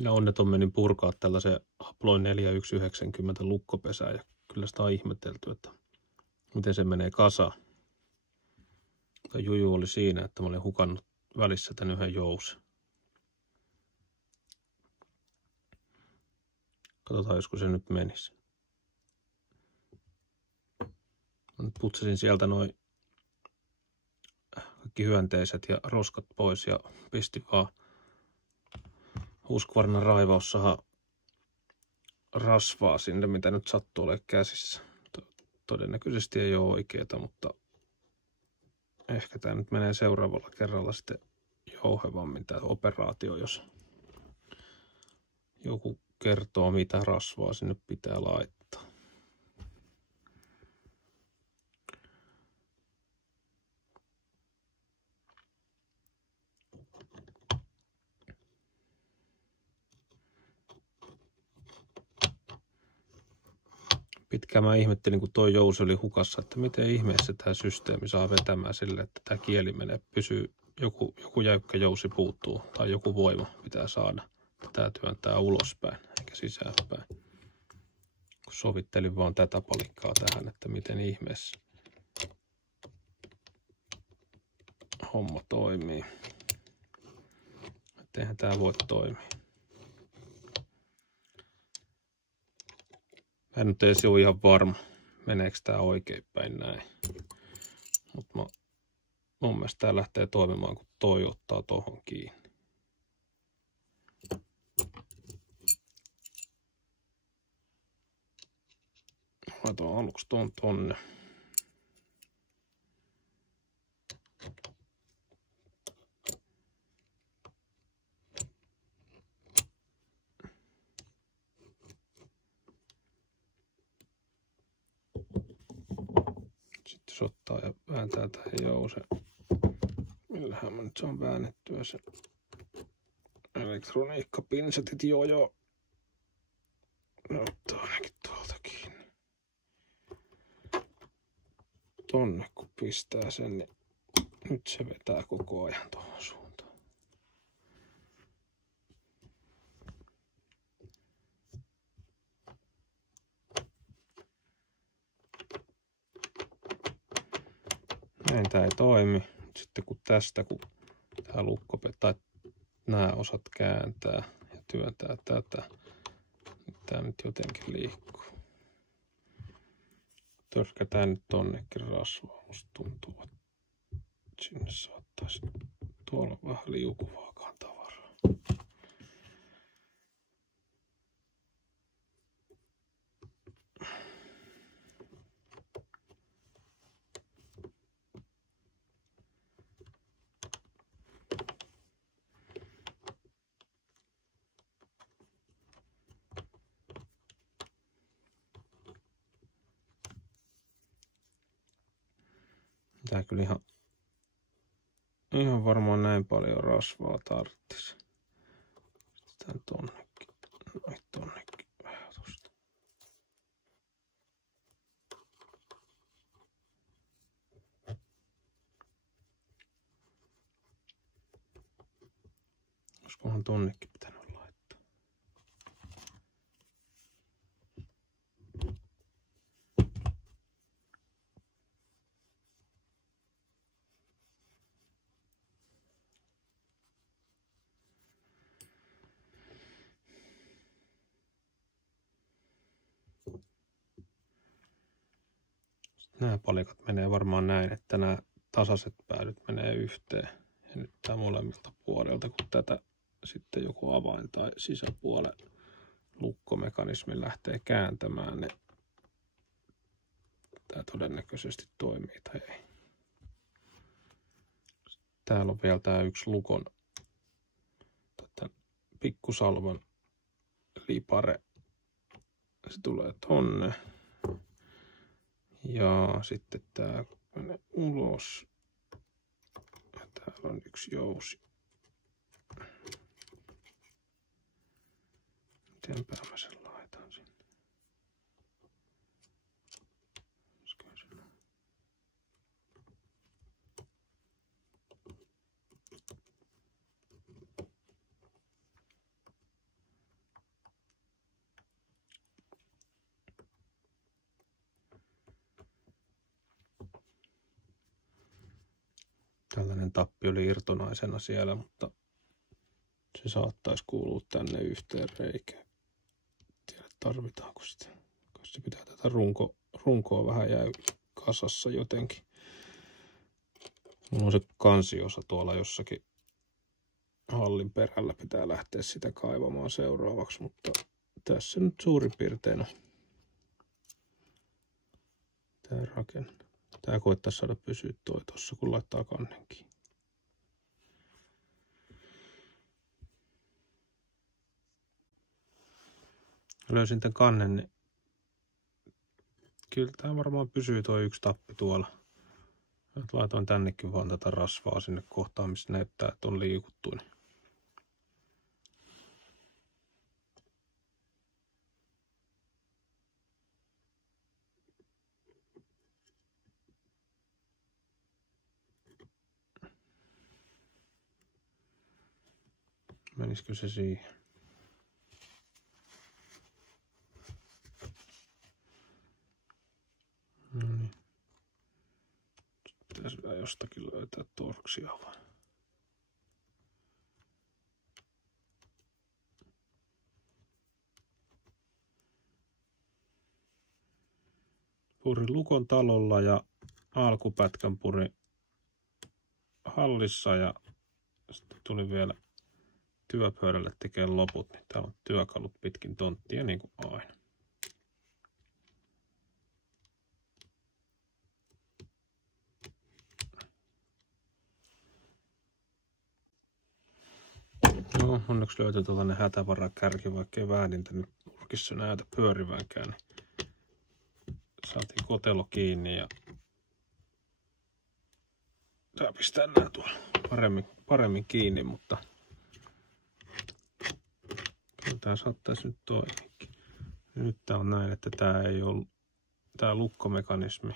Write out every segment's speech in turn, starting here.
Minä onneton menin purkaa tällaisen Haploin 4190 lukkopesää ja kyllä sitä on ihmetelty, että miten se menee kasaan. Juju oli siinä, että mä olin hukannut välissä tän yhden jousen. Katsotaan, josko se nyt menisi. Mä nyt putsasin sieltä noin kaikki hyönteiset ja roskat pois ja pistin vaan Husqvarnan raivaussahan rasvaa sinne, mitä nyt sattuu olemaan käsissä. Todennäköisesti ei ole oikeeta, mutta ehkä tämä nyt menee seuraavalla kerralla sitten jouhevammin tämä operaatio, jos joku kertoo, mitä rasvaa sinne pitää laittaa. Pitkään mä ihmettelin, kun toi jousi oli hukassa, että miten ihmeessä tämä systeemi saa vetämään sille, että tämä kieli pysyy, joku jäykkä jousi puuttuu tai joku voima pitää saada. Tämä työntää ulospäin eikä sisäänpäin. Kun sovittelin vaan tätä palikkaa tähän, että miten ihmeessä homma toimii. Että eihän tämä voi toimia. Mä en nyt edes ole ihan varma, meneekö tää oikein päin näin. Mutta mun mielestä tää lähtee toimimaan, kun toi ottaa tohon kiinni. Laitan aluksi tuon tonne. Sitten se ottaa ja vääntää tähän jousen. Millähän mä nyt saan väännettyä sen elektroniikkapinsetit joo. No ottaa ainakin tuolta kiinni. Tonne kun pistää sen, niin nyt se vetää koko ajan tuohon suuntaan. Näin tää ei toimi. Sitten kun tää lukko tai nämä osat kääntää ja työntää tätä, niin tää nyt jotenkin liikkuu. Törskätään nyt tonnekin rasvaa. Musta tuntuu, että sinne saattaisi tuolla vähän liukuvaakaan tavaraa. Tää kyllä ihan varmaan näin paljon rasvaa tarttisi. Pistetään tonnekin vähän tosta. Olisikohan tonnekin pitänyt laittaa. Nämä palikat menee varmaan näin, että nämä tasaiset päädyt menee yhteen. Ja nyt tää molemmilta puolelta, kun tätä sitten joku avain tai sisäpuolen lukkomekanismi lähtee kääntämään, niin tää todennäköisesti toimii tai ei. Täällä on vielä tää yksi lukon pikkusalvan lipare. Se tulee tonne. Ja sitten tää menee ulos. Ja täällä on yksi jousi. Mitenpä mä sen laitan sinne? Tällainen tappi oli irtonaisena siellä, mutta se saattaisi kuulua tänne yhteen reikään. Tiedä tarvitaanko sitä. Se pitää tätä runkoa vähän jää kasassa jotenkin. Mulla on se kansiosa tuolla jossakin hallin perällä. Pitää lähteä sitä kaivamaan seuraavaksi, mutta tässä nyt suurin piirtein on tää rakenne. Tää koittaa saada pysyä tossa, kun laittaa kannen kiinni. Löysin tämän kannen, niin kyllä tää varmaan pysyy tuo yksi tappi tuolla. Nyt laitoin tännekin vaan tätä rasvaa sinne kohtaan, missä näyttää, että on liikuttu. Niin. Menisikö se siihen? No niin. Pitäisi jostakin löytää torksia vaan. Purin Lukon talolla ja alkupätkän purin hallissa ja sitten tuli vielä työpöydälle tekemään loput, niin täällä on työkalut pitkin tonttia niin kuin aina. No, onneksi löytyi tuollainen hätävarakärki, vaikka ei väärintä nyt nurkissa näytä pyörivänkään. Niin saatiin kotelo kiinni ja tää pistää nää tuolla paremmin kiinni, mutta kyllä tää saattaisi nyt toimiikin. Nyt tää on näin, että tää lukkomekanismi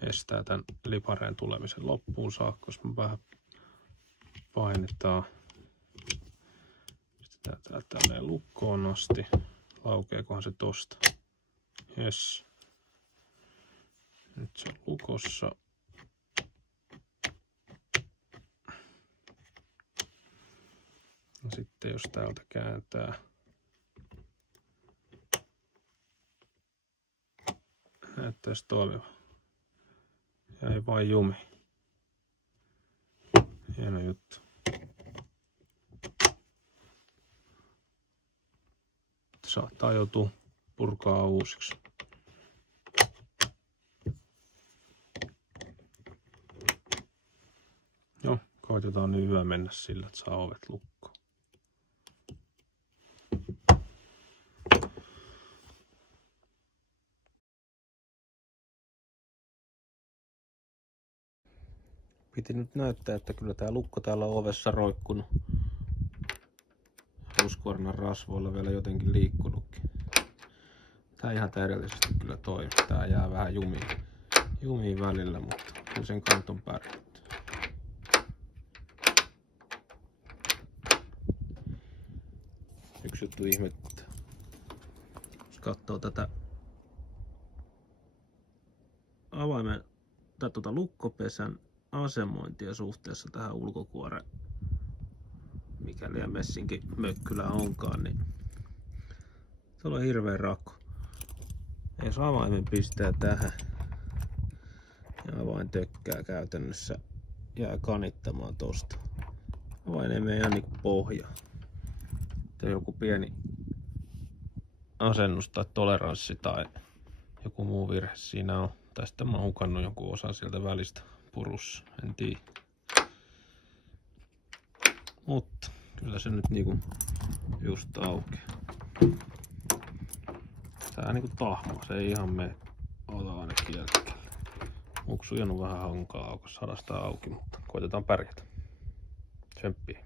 estää tän lipareen tulemisen loppuun saakka, jos me vähän painetaan. Pistetään tää tälleen lukkoon asti. Laukeekohan se tosta? Jes. Nyt se on lukossa. Ja sitten jos täältä kääntää, näyttäisi toimiva. Jäi vain jumi. Hieno juttu. Saattaa joutua purkaa uusiksi. Joo, koitetaan nyt yö mennä sillä, että saa ovet lukkoon. Piti nyt näyttää, että kyllä tää lukko täällä on ovessa roikkunut. Huskuornan rasvoilla vielä jotenkin liikkunutkin. Tää ihan täydellisesti kyllä toimii. Tää jää vähän jumiin välillä, mutta kyllä sen kanton pärjätty. Yksi juttu ihmettää. Jos katsoo tätä avaimen tai lukkopesän asemointia suhteessa tähän ulkokuoreen, mikäli ja messinkin mökkylä onkaan, niin se on hirveän rakko. Jos avaimen pistää tähän ja avain tökkää käytännössä jää kanittamaan tosta. Avain ei mene ihan niinku pohjaan. Joku pieni asennus tai toleranssi tai joku muu virhe siinä on. Tai sitten mä oon hukannut jonkun osan sieltä välistä purussa, en tiedä. Mutta kyllä se nyt niinku just aukeaa. Tää niinku tahmaa, se ei ihan mene. Ota ainakin jälkeen. Muksujen on vähän hankalaa saada sitä auki, mutta koitetaan pärjätä. Tsemppiä.